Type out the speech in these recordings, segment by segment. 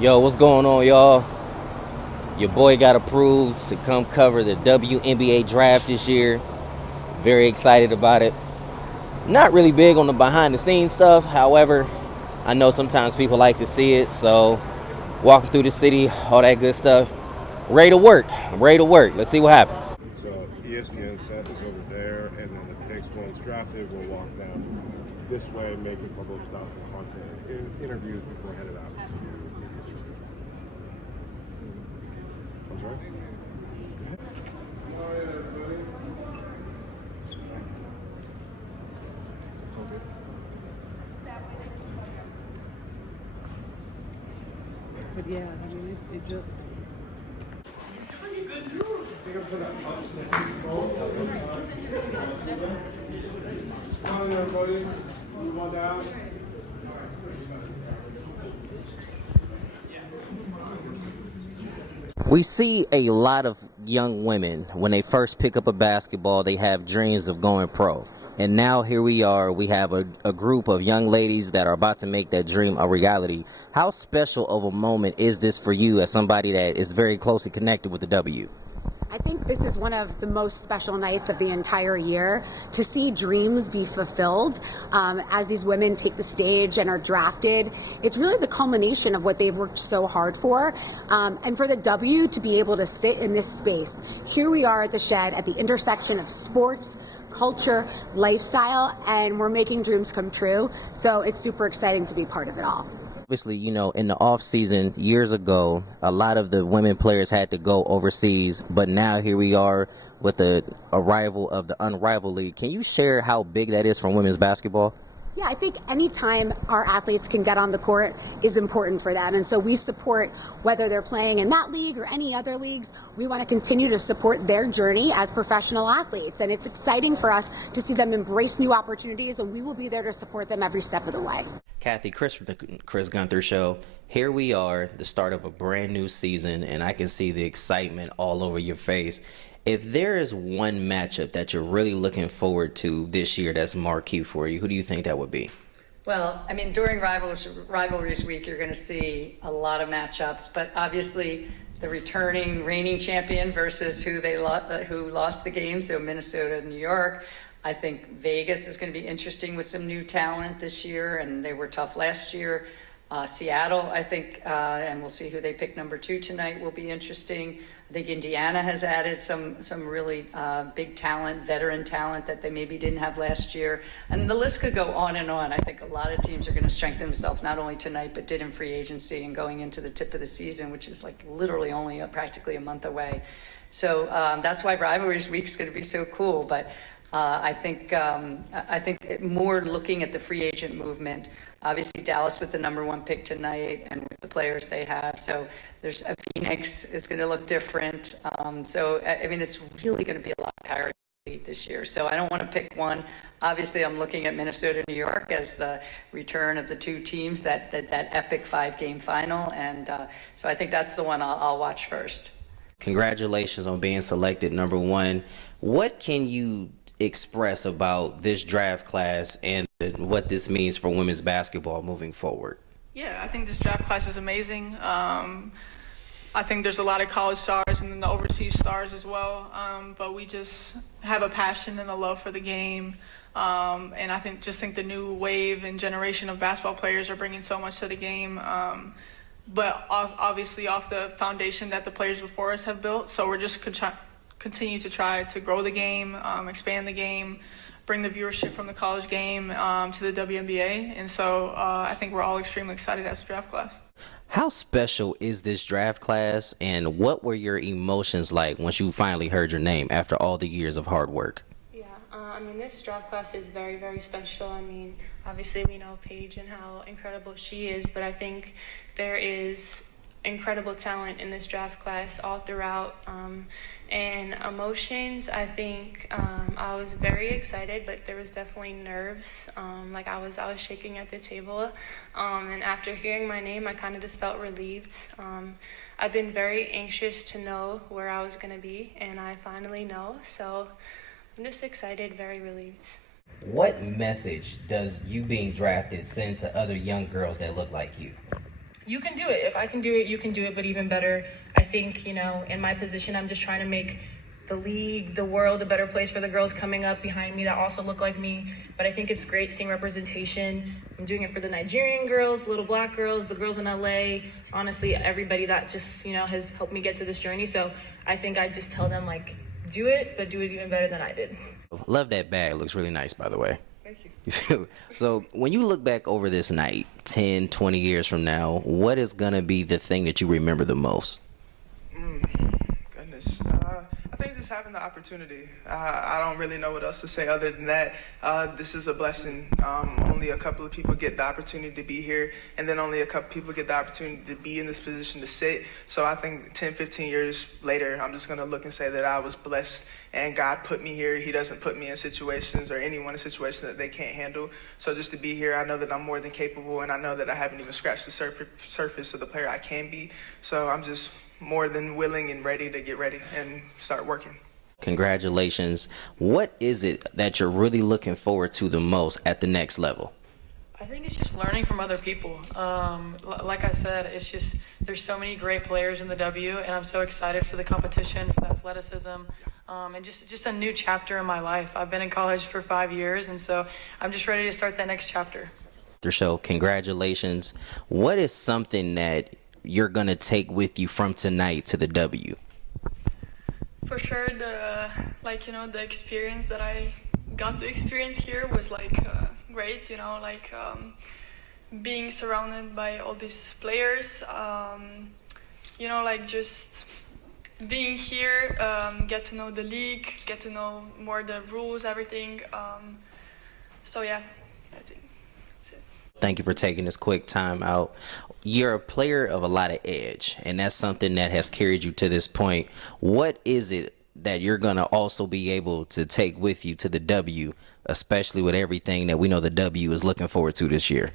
Yo, what's going on, y'all? Your boy got approved to come cover the WNBA draft this year. Very excited about it. Not really big on the behind the scenes stuff. However, I know sometimes people like to see it. So, walking through the city, all that good stuff. Ready to work. I'm ready to work. Let's see what happens. So ESPN set is over there, and then the next one's drafted. We'll walk down this way, make a couple of stops and content interviews before headed out to. I'm sorry. All right, everybody. Sound good? But yeah, I mean, it just. Come on, everybody. Move on down. We see a lot of young women, when they first pick up a basketball, they have dreams of going pro. And now here we are, we have a group of young ladies that are about to make that dream a reality. How special of a moment is this for you as somebody that is very closely connected with the W? I think this is one of the most special nights of the entire year to see dreams be fulfilled as these women take the stage and are drafted. It's really the culmination of what they've worked so hard for. And for the W to be able to sit in this space. Here we are at the Shed at the intersection of sports, culture, lifestyle, and we're making dreams come true. So it's super exciting to be part of it all. Obviously, you know, in the off season years ago, a lot of the women players had to go overseas, but now here we are with the arrival of the Unrivaled League. Can you share how big that is for women's basketball? Yeah, I think anytime our athletes can get on the court is important for them. And so we support whether they're playing in that league or any other leagues. We want to continue to support their journey as professional athletes. And it's exciting for us to see them embrace new opportunities, and we will be there to support them every step of the way. Cathy, Chris from the Chris Gunther Show. Here we are, the start of a brand new season, and I can see the excitement all over your face. If there is one matchup that you're really looking forward to this year that's marquee for you, who do you think that would be? Well, I mean, during Rivalries Week, you're going to see a lot of matchups, but obviously the reigning champion versus who lost the game, so Minnesota and New York. I think Vegas is going to be interesting with some new talent this year, and they were tough last year. Seattle, I think, and we'll see who they pick number 2 tonight, will be interesting. I think Indiana has added some really big talent, veteran talent that they maybe didn't have last year. And the list could go on and on. I think a lot of teams are going to strengthen themselves not only tonight, but did in free agency and going into the tip of the season, which is like literally only practically a month away. So that's why Rivalries Week is going to be so cool. But I think more looking at the free agent movement. Obviously, Dallas with the number 1 pick tonight and with the players they have. So there's a Phoenix is going to look different. So, I mean, it's really going to be a lot of parity this year. So I don't want to pick one. Obviously, I'm looking at Minnesota, New York as the return of the 2 teams, that epic 5-game final. And so I think that's the one I'll watch first. Congratulations on being selected number 1. What can you express about this draft class and what this means for women's basketball moving forward? Yeah, I think this draft class is amazing. I think there's a lot of college stars and then the overseas stars as well, but we just have a passion and a love for the game. And I think the new wave and generation of basketball players are bringing so much to the game, but obviously off the foundation that the players before us have built. So we're just continue to try to grow the game, expand the game, bring the viewership from the college game to the WNBA. And so I think we're all extremely excited as a draft class. How special is this draft class, and what were your emotions like once you finally heard your name after all the years of hard work? Yeah, I mean, this draft class is very, very special. I mean, obviously we know Paige and how incredible she is, but I think there is incredible talent in this draft class all throughout. And emotions, I think I was very excited, but there was definitely nerves. Like I was shaking at the table. And after hearing my name, I kind of just felt relieved. I've been very anxious to know where I was going to be, and I finally know. So I'm just excited, very relieved. What message does you being drafted send to other young girls that look like you? you can do it. If I can do it, you can do it, but even better. I think, in my position, I'm just trying to make the league, the world, a better place for the girls coming up behind me that also look like me. But I think it's great seeing representation. I'm doing it for the Nigerian girls, little black girls, the girls in LA, honestly, everybody that just, has helped me get to this journey. So I think I just tell them, do it, but do it even better than I did. Love that bag. Looks really nice, by the way. Thank you. So when you look back over this night, 10, 20 years from now, what is going to be the thing that you remember the most? Goodness. I think just having the opportunity. I don't really know what else to say other than that. This is a blessing. Only a couple of people get the opportunity to be here, and then only a couple people get the opportunity to be in this position to sit. So I think 10, 15 years later, I'm just going to look and say that I was blessed, and God put me here. He doesn't put me in situations or anyone in situations that they can't handle. So just to be here, I know that I'm more than capable, and I know that I haven't even scratched the surface of the player I can be. So I'm just more than willing and ready to get ready and start working. Congratulations. What is it that you're really looking forward to the most at the next level? I think it's just learning from other people. Like I said, it's just there's so many great players in the W, and I'm so excited for the competition, for the athleticism, and just a new chapter in my life. I've been in college for 5 years, and so I'm just ready to start that next chapter. So congratulations. What is something that you're going to take with you from tonight to the W? For sure, the experience that I got to experience here was great, being surrounded by all these players, just being here, get to know the league, get to know more the rules, everything. So yeah, I think that's it. Thank you for taking this quick time out. You're a player of a lot of edge, and that's something that has carried you to this point. What is it that you're going to also be able to take with you to the W, especially with everything that we know the W is looking forward to this year?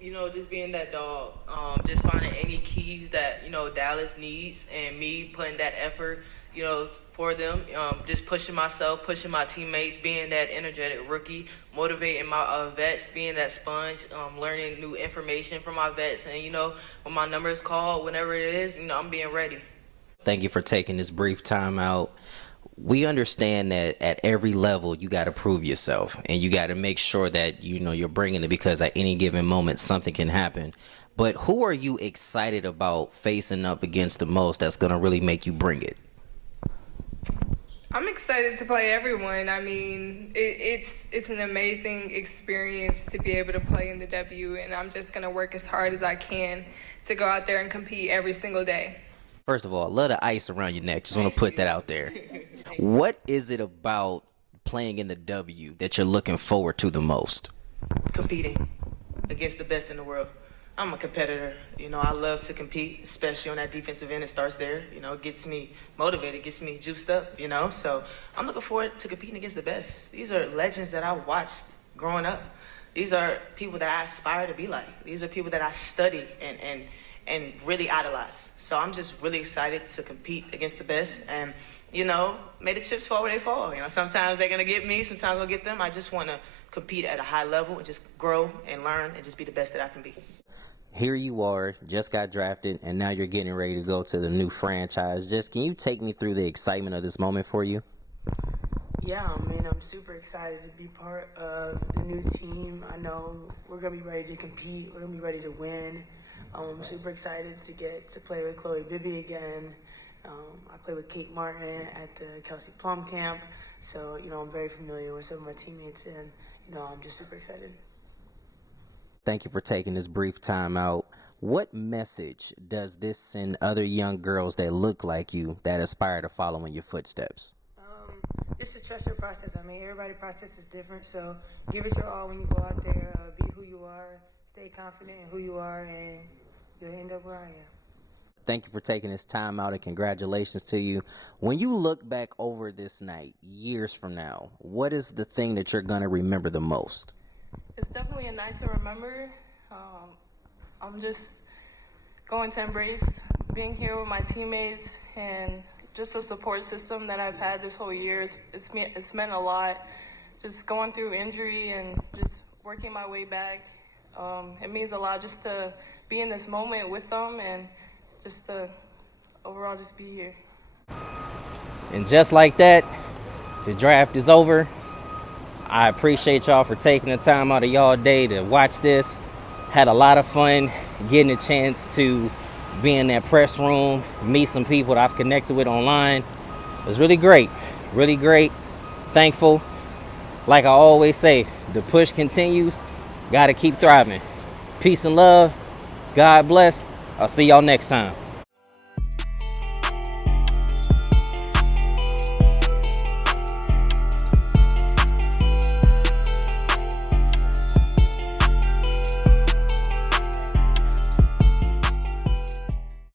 Just being that dog, just finding any keys that, Dallas needs, and me putting that effort, for them, just pushing myself, pushing my teammates, being that energetic rookie, motivating my vets, being that sponge, learning new information from my vets, and, when my number is called, whenever it is, I'm being ready. Thank you for taking this brief time out. We understand that at every level you got to prove yourself, and you got to make sure that you're bringing it, because at any given moment something can happen. But who are you excited about facing up against the most that's going to really make you bring it? I'm excited to play everyone. I mean, it's an amazing experience to be able to play in the W, and I'm just going to work as hard as I can to go out there and compete every single day. First of all, I love the ice around your neck. Just want to put that out there. What is it about playing in the W that you're looking forward to the most? Competing against the best in the world. I'm a competitor. I love to compete, especially on that defensive end. It starts there. It gets me motivated, gets me juiced up, So I'm looking forward to competing against the best. These are legends that I watched growing up. These are people that I aspire to be like. These are people that I study and really idolize. So I'm just really excited to compete against the best, and may the chips fall where they fall. Sometimes they're gonna get me, sometimes I'll get them. I just want to compete at a high level and just grow and learn and just be the best that I can be. Here you are, just got drafted, and now you're getting ready to go to the new franchise. Can you take me through the excitement of this moment for you? Yeah, I'm super excited to be part of the new team. I know we're going to be ready to compete. We're going to be ready to win. I'm super excited to get to play with Colie Edison again. I played with Kate Martin at the Kelsey Plum camp. So, I'm very familiar with some of my teammates, and, I'm just super excited. Thank you for taking this brief time out. What message does this send other young girls that look like you, that aspire to follow in your footsteps? Just to trust your process. Everybody's process is different, so give it your all when you go out there. Be who you are, stay confident in who you are, and you'll end up where I am. Thank you for taking this time out, and congratulations to you. When you look back over this night, years from now, what is the thing that you're going to remember the most? It's definitely a night to remember. I'm just going to embrace being here with my teammates and just the support system that I've had this whole year. It's meant a lot. Just going through injury and just working my way back. it means a lot just to be in this moment with them and just to overall just be here. And just like that, the draft is over. I appreciate y'all for taking the time out of y'all day to watch this. Had a lot of fun getting a chance to be in that press room, meet some people that I've connected with online. It was really great, really great. Thankful. Like I always say, the push continues. Gotta keep thriving. Peace and love. God bless. I'll see y'all next time.